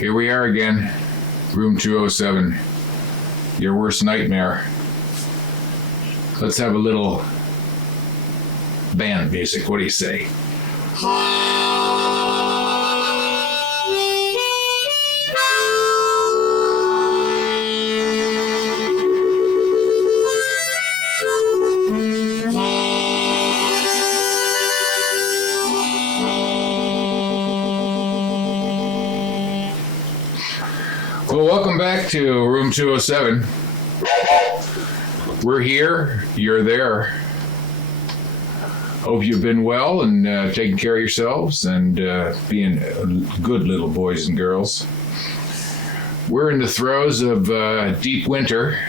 Here we are again, room 207, your worst nightmare. Let's have a little band music, what do you say? Well, welcome back to room 207. We're here, you're there. Hope you've been well and taking care of yourselves and being good little boys and girls. We're in the throes of deep winter,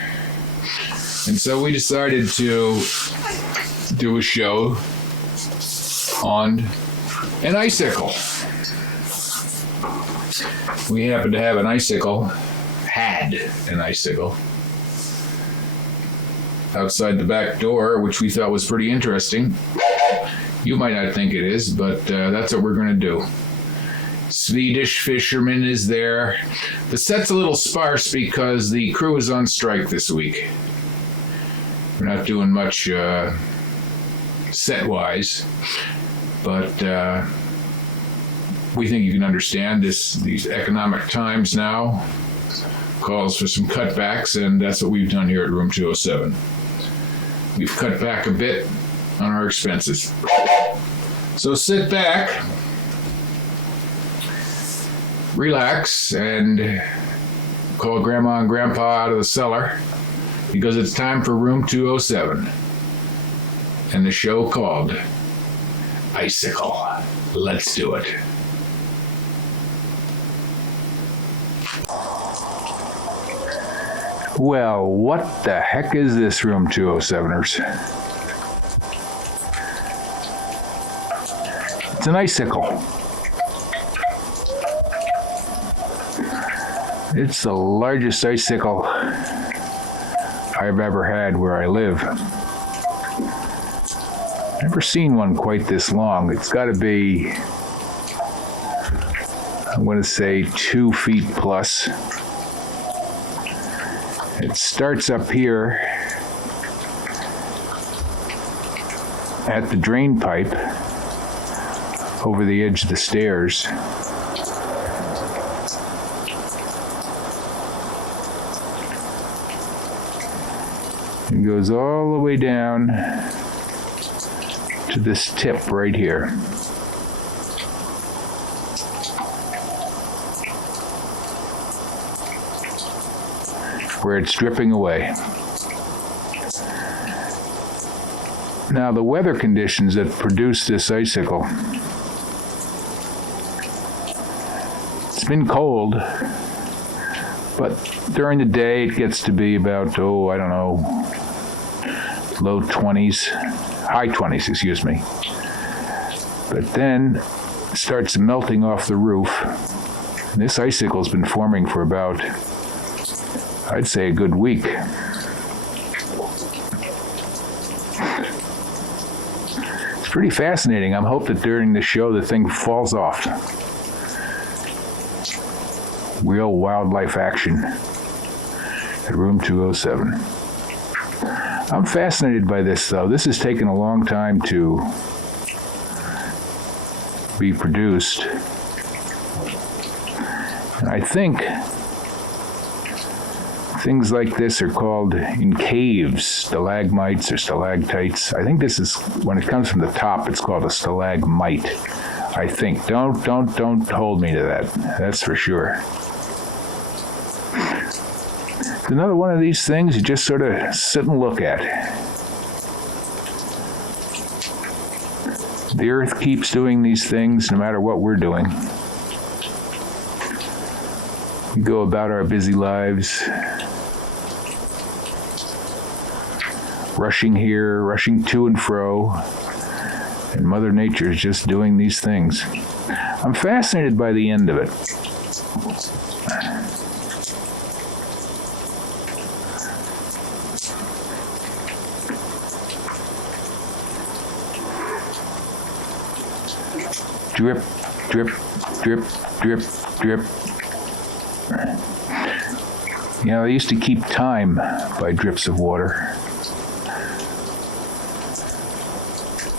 and so we decided to do a show on an icicle. We happen to have an icicle, had an icicle, outside the back door, which we thought was pretty interesting. You might not think it is, but that's what we're going to do. Swedish fisherman is there. The set's a little sparse because the crew is on strike this week. We're not doing much set-wise, but we think you can understand these economic times now calls for some cutbacks, and that's what we've done here at Room 207. We've cut back a bit on our expenses. So sit back, relax, and call Grandma and Grandpa out of the cellar because it's time for Room 207 and the show called Icicle. Let's do it. Well, what the heck is this, Room 207ers? It's an icicle. It's the largest icicle I've ever had where I live. Never seen one quite this long. It's got to be, I'm going to say 2 feet plus. It starts up here at the drain pipe over the edge of the stairs. It goes all the way down to this tip right here. Where it's dripping away. Now, the weather conditions that produce this icicle, it's been cold, but during the day it gets to be about, low 20s, high 20s, excuse me. But then it starts melting off the roof. And this icicle's been forming for about, I'd say, a good week. It's pretty fascinating. I hope that during the show the thing falls off. Real wildlife action at Room 207. I'm fascinated by this, though. This has taken a long time to be produced. And I think things like this are called in caves, stalagmites or stalactites. I think this is, when it comes from the top, it's called a stalagmite. I think. Don't hold me to that. That's for sure. It's another one of these things you just sort of sit and look at. The earth keeps doing these things no matter what we're doing. We go about our busy lives, rushing here, rushing to and fro, and Mother Nature is just doing these things. I'm fascinated by the end of it. Drip, drip, drip, drip, drip. You know, they used to keep time by drips of water.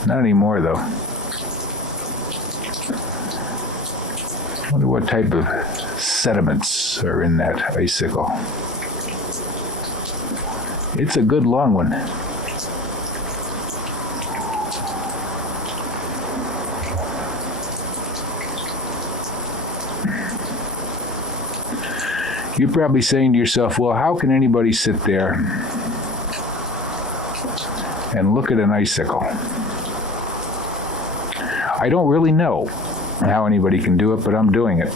Not anymore, though. Wonder what type of sediments are in that icicle. It's a good long one. You're probably saying to yourself, well, how can anybody sit there and look at an icicle? I don't really know how anybody can do it, but I'm doing it.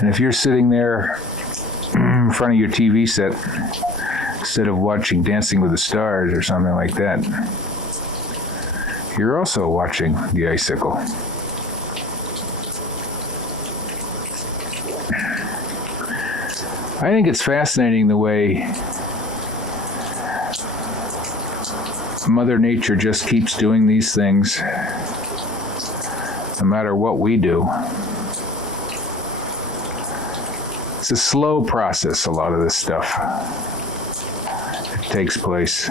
And if you're sitting there in front of your TV set, instead of watching Dancing with the Stars or something like that, you're also watching the icicle. I think it's fascinating the way Mother Nature just keeps doing these things, no matter what we do. It's a slow process, a lot of this stuff. It takes place.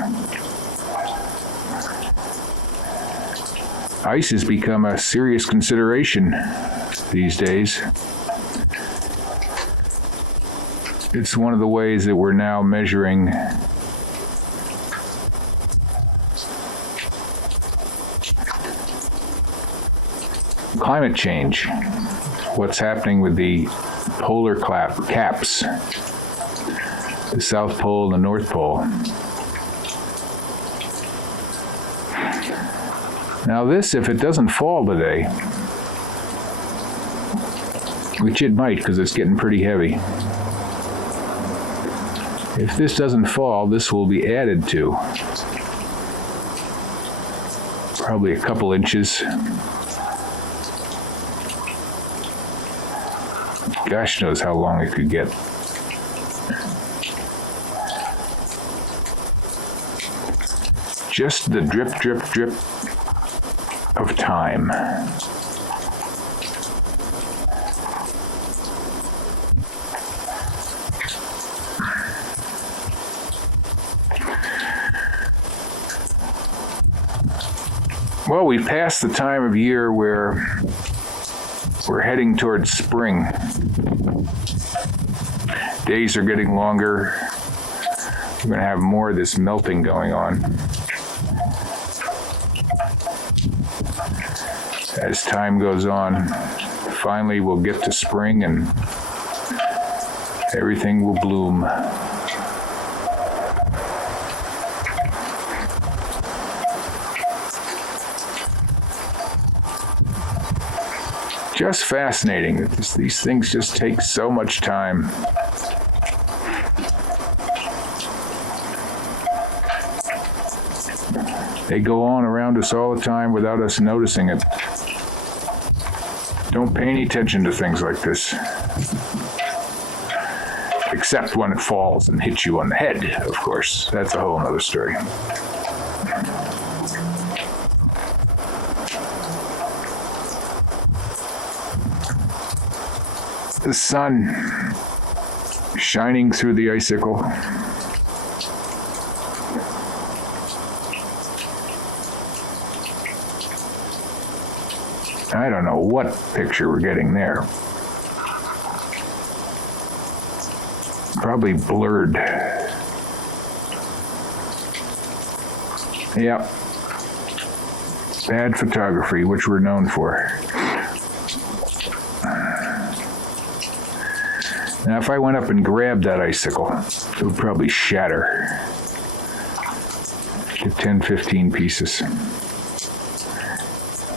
Ice has become a serious consideration these days. It's one of the ways that we're now measuring climate change, what's happening with the polar caps, the South Pole and the North Pole. Now this, if it doesn't fall today, which it might because it's getting pretty heavy, if this doesn't fall, this will be added to. Probably a couple inches. Gosh knows how long it could get. Just the drip, drip, drip of time. Well, we've passed the time of year where we're heading towards spring. Days are getting longer. We're going to have more of this melting going on. As time goes on, finally we'll get to spring and everything will bloom. Just fascinating that these things just take so much time. They go on around us all the time without us noticing it. Don't pay any attention to things like this. Except when it falls and hits you on the head, of course. That's a whole other story. The sun shining through the icicle. I don't know what picture we're getting there. Probably blurred. Yep. Bad photography, which we're known for. Now, if I went up and grabbed that icicle, it would probably shatter to 10, 15 pieces. I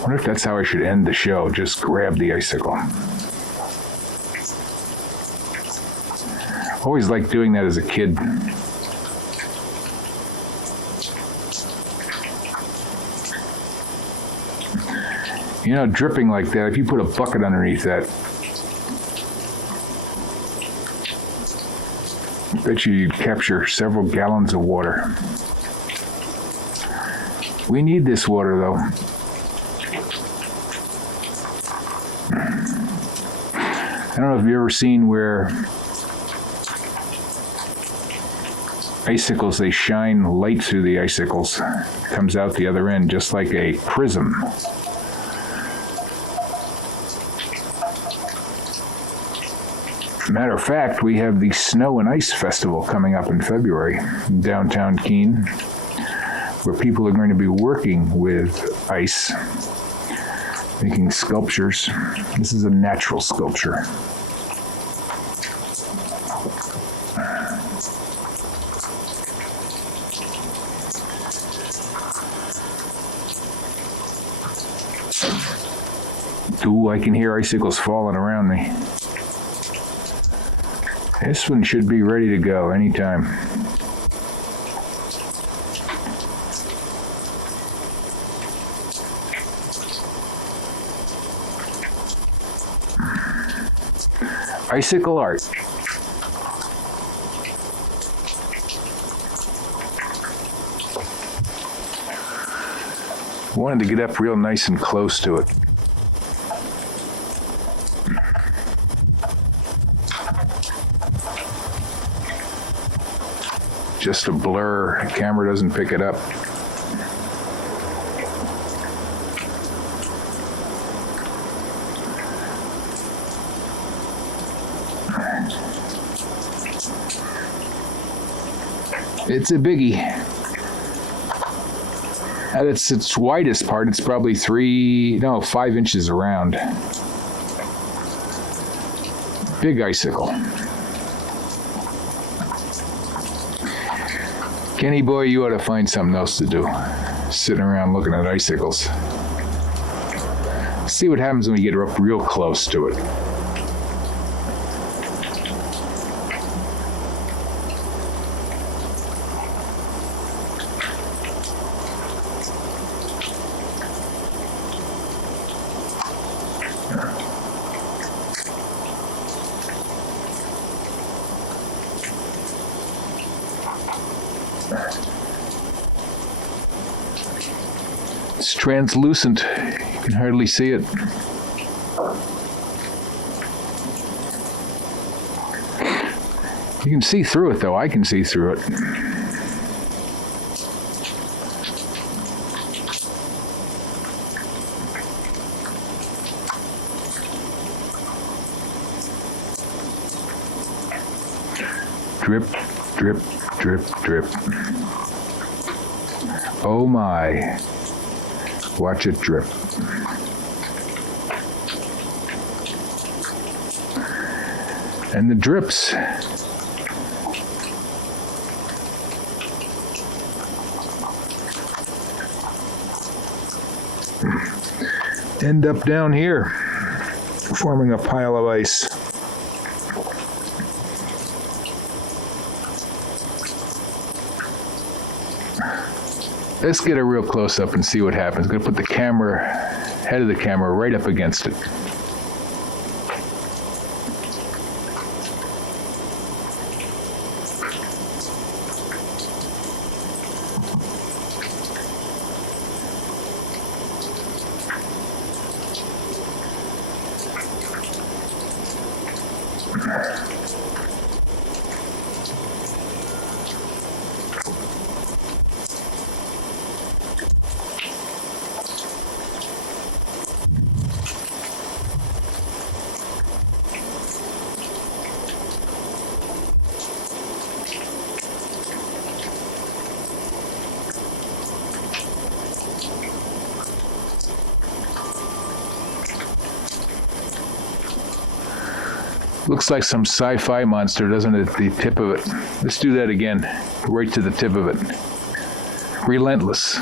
wonder if that's how I should end the show, just grab the icicle. Always liked doing that as a kid. You know, dripping like that, if you put a bucket underneath that, I bet you'd capture several gallons of water. We need this water, though. don't know if you've ever seen where icicles, they shine light through the icicles. It comes out the other end just like a prism. Matter of fact, we have the Snow and Ice Festival coming up in February in downtown Keene, where people are going to be working with ice, making sculptures. This is a natural sculpture. Ooh, I can hear icicles falling around me. This one should be ready to go anytime. Icicle art. Wanted to get up real nice and close to it. Just a blur. The camera doesn't pick it up. It's a biggie. At its widest part, it's probably 5 inches around. Big icicle. Kenny boy, you ought to find something else to do. Sitting around looking at icicles. See what happens when you get up real close to it. It's translucent. You can hardly see it. You can see through it, though. I can see through it. Drip, drip, drip, drip. Oh my. Watch it drip. And the drips end up down here, forming a pile of ice. Let's get a real close-up and see what happens. I'm going to put the camera, head of the camera, right up against it. Looks like some sci-fi monster, doesn't it, at the tip of it? Let's do that again, right to the tip of it. Relentless.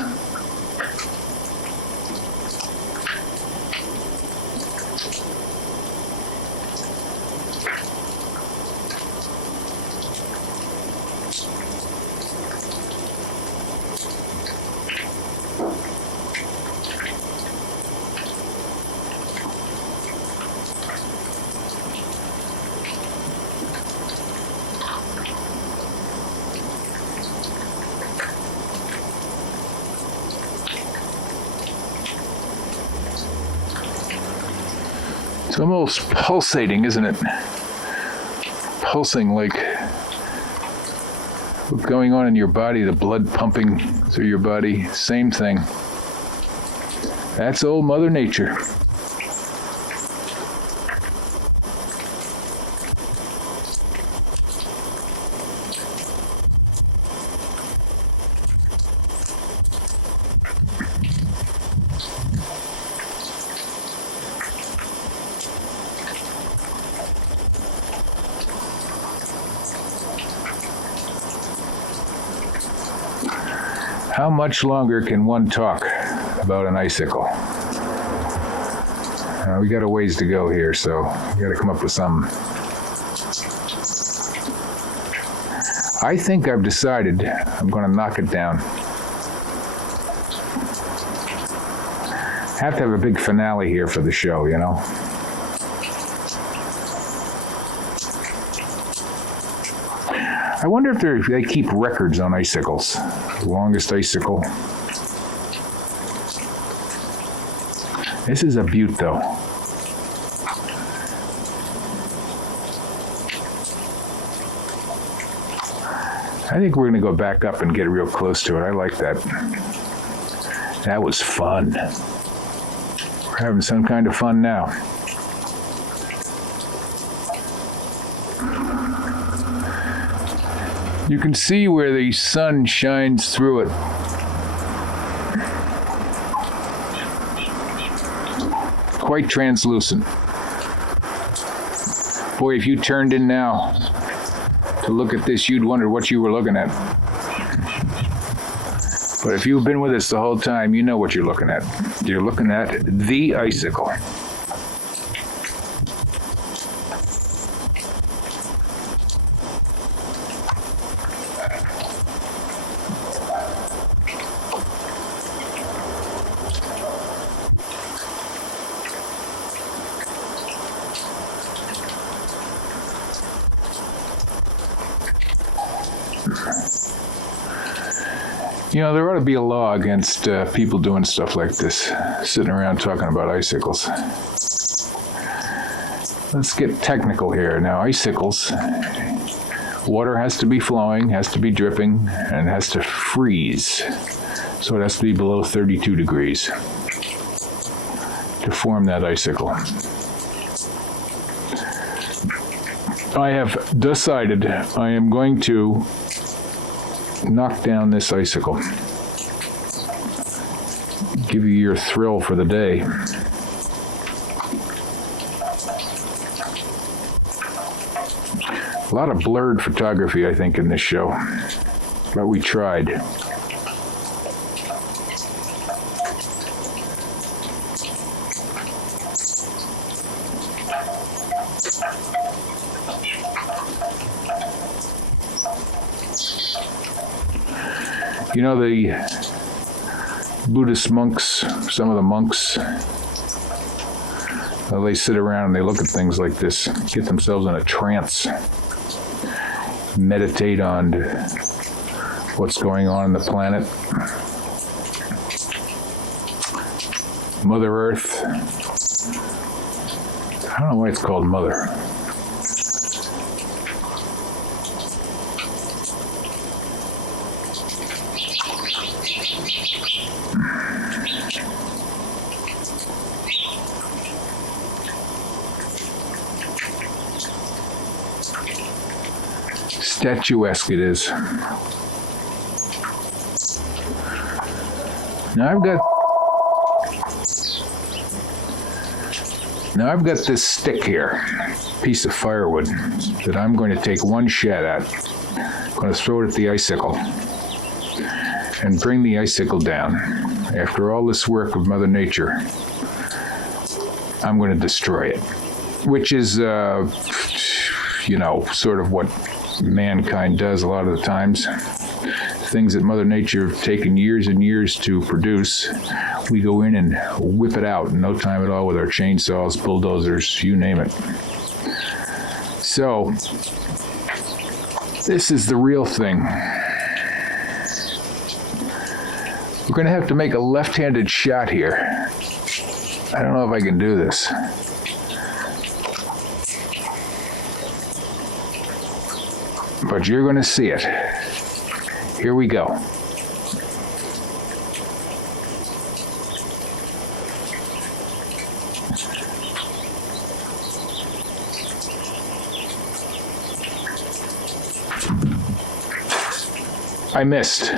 almost pulsating, isn't it? Pulsing like what's going on in your body, the blood pumping through your body, same thing. That's old Mother Nature. How much longer can one talk about an icicle? We got a ways to go here, so we got to come up with something. I think I've decided I'm going to knock it down. Have to have a big finale here for the show, you know? I wonder if they keep records on icicles. The longest icicle. This is a beaut, though. I think we're going to go back up and get real close to it. I like that. That was fun. We're having some kind of fun now. You can see where the sun shines through it. Quite translucent. Boy, if you turned in now to look at this, you'd wonder what you were looking at. But if you've been with us the whole time, you know what you're looking at. You're looking at the icicle. You know, there ought to be a law against people doing stuff like this, sitting around talking about icicles. Let's get technical here. Now, icicles, water has to be flowing, has to be dripping, and has to freeze. So it has to be below 32 degrees to form that icicle. I have decided I am going to knock down this icicle. Give you your thrill for the day. A lot of blurred photography, I think, in this show, but we tried. You know, the Buddhist monks, some of the monks, they sit around and they look at things like this, get themselves in a trance, meditate on what's going on in the planet. Mother Earth. I don't know why it's called Mother. Statuesque it is. Now I've got this stick here, piece of firewood, that I'm going to take one shot at. I'm going to throw it at the icicle and bring the icicle down. After all this work of Mother Nature, I'm going to destroy it, which is, you know, sort of what mankind does a lot of the times. Things that Mother Nature have taken years and years to produce, we go in and whip it out in no time at all with our chainsaws, bulldozers, you name it. So, this is the real thing. We're going to have to make a left-handed shot here. I don't know if I can do this. but you're going to see it. Here we go. I missed.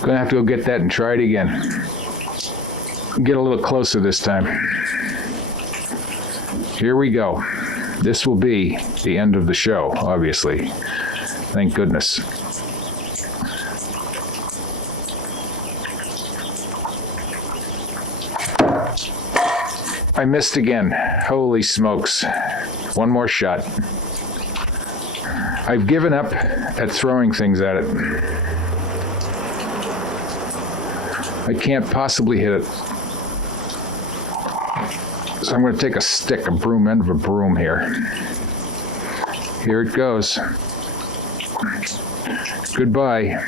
Gonna have to go get that and try it again. Get a little closer this time. Here we go. This will be the end of the show, obviously. Thank goodness. I missed again. Holy smokes. One more shot. I've given up at throwing things at it. I can't possibly hit it. So I'm going to take a stick, a broom end of a broom here. Here it goes. Goodbye.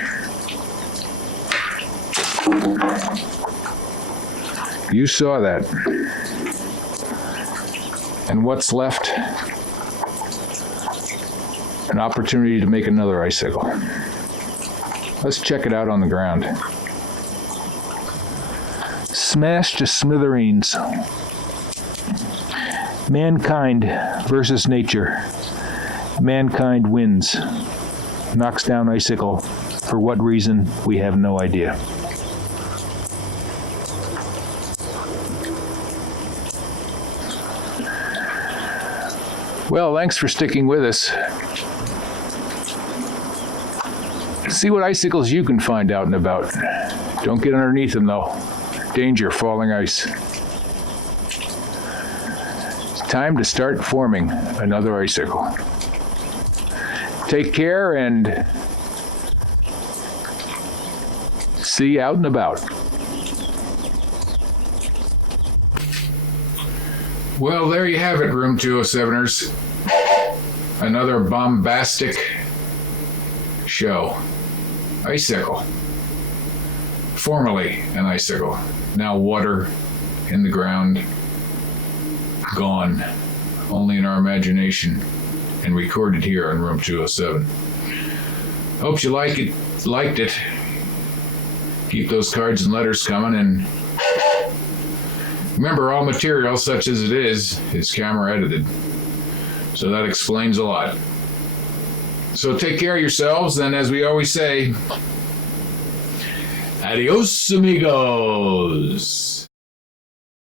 You saw that. And what's left? An opportunity to make another icicle. Let's check it out on the ground. Smashed to smithereens. Mankind versus nature. Mankind wins. Knocks down icicle. For what reason, we have no idea. Well, thanks for sticking with us. See what icicles you can find out and about. Don't get underneath them, though. Danger, falling ice. It's time to start forming another icicle. Take care and see you out and about. Well, there you have it, Room 207ers. Another bombastic show. Icicle. Formerly an icicle. Now water in the ground. Gone. Only in our imagination. And recorded here on Room 207. Hope you liked it. Keep those cards and letters coming, and remember, all material, such as it is camera edited. So that explains a lot. So take care of yourselves, and as we always say, adios, amigos.